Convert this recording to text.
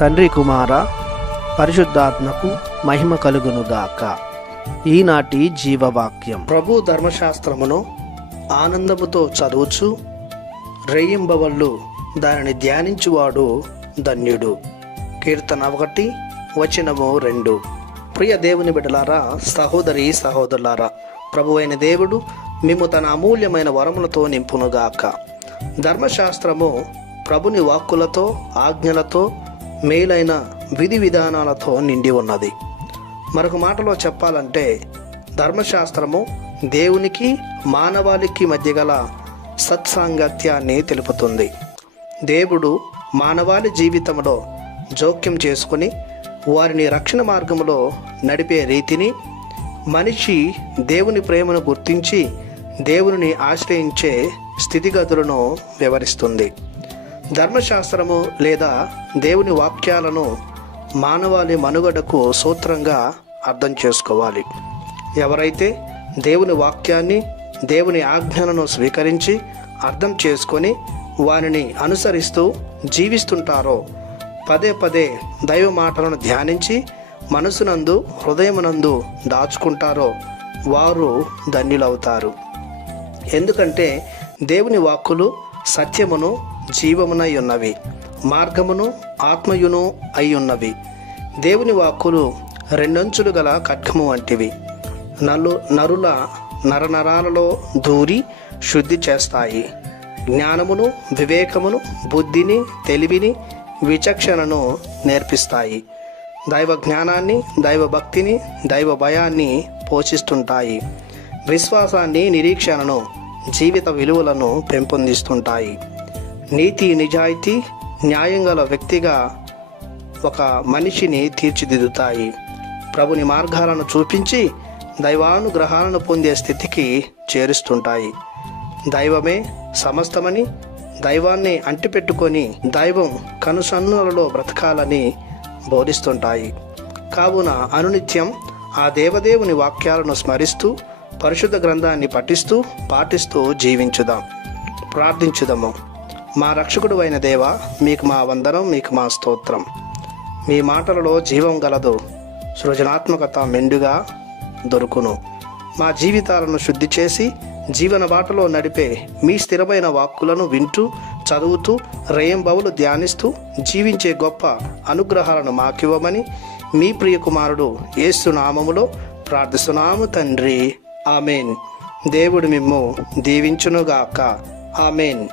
తండ్రి కుమార పరిశుద్ధాత్మకు మహిమ కలుగునుగాక. ఈనాటి జీవవాక్యం. ప్రభు ధర్మశాస్త్రమును ఆనందముతో చదువుచు రేయింబవళ్ళు దానిని ధ్యానించువాడు ధన్యుడు. కీర్తన 1 వచనము 2. ప్రియ దేవుని బిడ్డలారా, సహోదరి సహోదరులారా, ప్రభు అయిన దేవుడు మేము తన అమూల్యమైన వరములతో నింపునుగాక. ధర్మశాస్త్రము ప్రభుని వాక్కులతో, ఆజ్ఞలతో, మేలైన విధి విధానాలతో నిండి ఉన్నది. మరొక మాటలో చెప్పాలంటే ధర్మశాస్త్రము దేవునికి మానవాళికి మధ్య గల సత్సాంగత్యాన్ని తెలుపుతుంది. దేవుడు మానవాళి జీవితంలో జోక్యం చేసుకుని వారిని రక్షణ మార్గంలో నడిపే రీతిని, మనిషి దేవుని ప్రేమను గుర్తించి దేవుని ఆశ్రయించే స్థితిగతులను వివరిస్తుంది. ధర్మశాస్త్రము లేదా దేవుని వాక్యాలను మానవాళి మనుగడకు సూత్రంగా అర్థం చేసుకోవాలి. ఎవరైతే దేవుని వాక్యాన్ని, దేవుని ఆజ్ఞలను స్వీకరించి అర్థం చేసుకొని వారిని అనుసరిస్తూ జీవిస్తుంటారో, పదే పదే దైవ మాటలను ధ్యానించి మనసునందు, హృదయమునందు దాచుకుంటారో వారు ధన్యులవుతారు. ఎందుకంటే దేవుని వాక్కులు సత్యమును, జీవమునై ఉన్నవి, మార్గమును, ఆత్మయును అయి ఉన్నవి. దేవుని వాక్కులు రెండంచులు గల ఖడ్గము వంటివి. నరుల నరనరాలలో దూరి శుద్ధి చేస్తాయి. జ్ఞానమును, వివేకమును, బుద్ధిని, తెలివిని, విచక్షణను నేర్పిస్తాయి. దైవ జ్ఞానాన్ని, దైవ భక్తిని, దైవ భయాన్ని పోషిస్తుంటాయి. విశ్వాసాన్ని, నిరీక్షణను, జీవిత విలువలను పెంపొందిస్తుంటాయి. నీతి, నిజాయితీ, న్యాయం గల వ్యక్తిగా ఒక మనిషిని తీర్చిదిద్దుతాయి. ప్రభుని మార్గాలను చూపించి దైవానుగ్రహాలను పొందే స్థితికి చేరుస్తుంటాయి. దైవమే సమస్తమని, దైవాన్ని అంటిపెట్టుకొని దైవం కనుసన్నులలో బ్రతకాలని బోధిస్తుంటాయి. కావున అనునిత్యం ఆ దేవదేవుని వాక్యాలను స్మరిస్తూ పరిశుద్ధ గ్రంథాన్ని పఠిస్తూ పాటిస్తూ జీవించుదాం. ప్రార్థించుదాము. మా రక్షకుడు అయిన దేవ, మీకు మా వందనం, మీకు మా స్తోత్రం. మీ మాటలలో జీవం గలదు, సృజనాత్మకత మెండుగా దొరుకును. మా జీవితాలను శుద్ధి చేసి జీవన బాటలో నడిపే మీ స్థిరమైన వాక్కులను వింటూ, చదువుతూ, రేయింబవళ్ళు ధ్యానిస్తూ జీవించే గొప్ప అనుగ్రహాలను మాకివ్వమని మీ ప్రియ కుమారుడు యేసు నామములో ప్రార్థిస్తున్నాము తండ్రి. ఆమెన్. దేవుడు మిమ్ము దీవించునుగాక. ఆమెన్.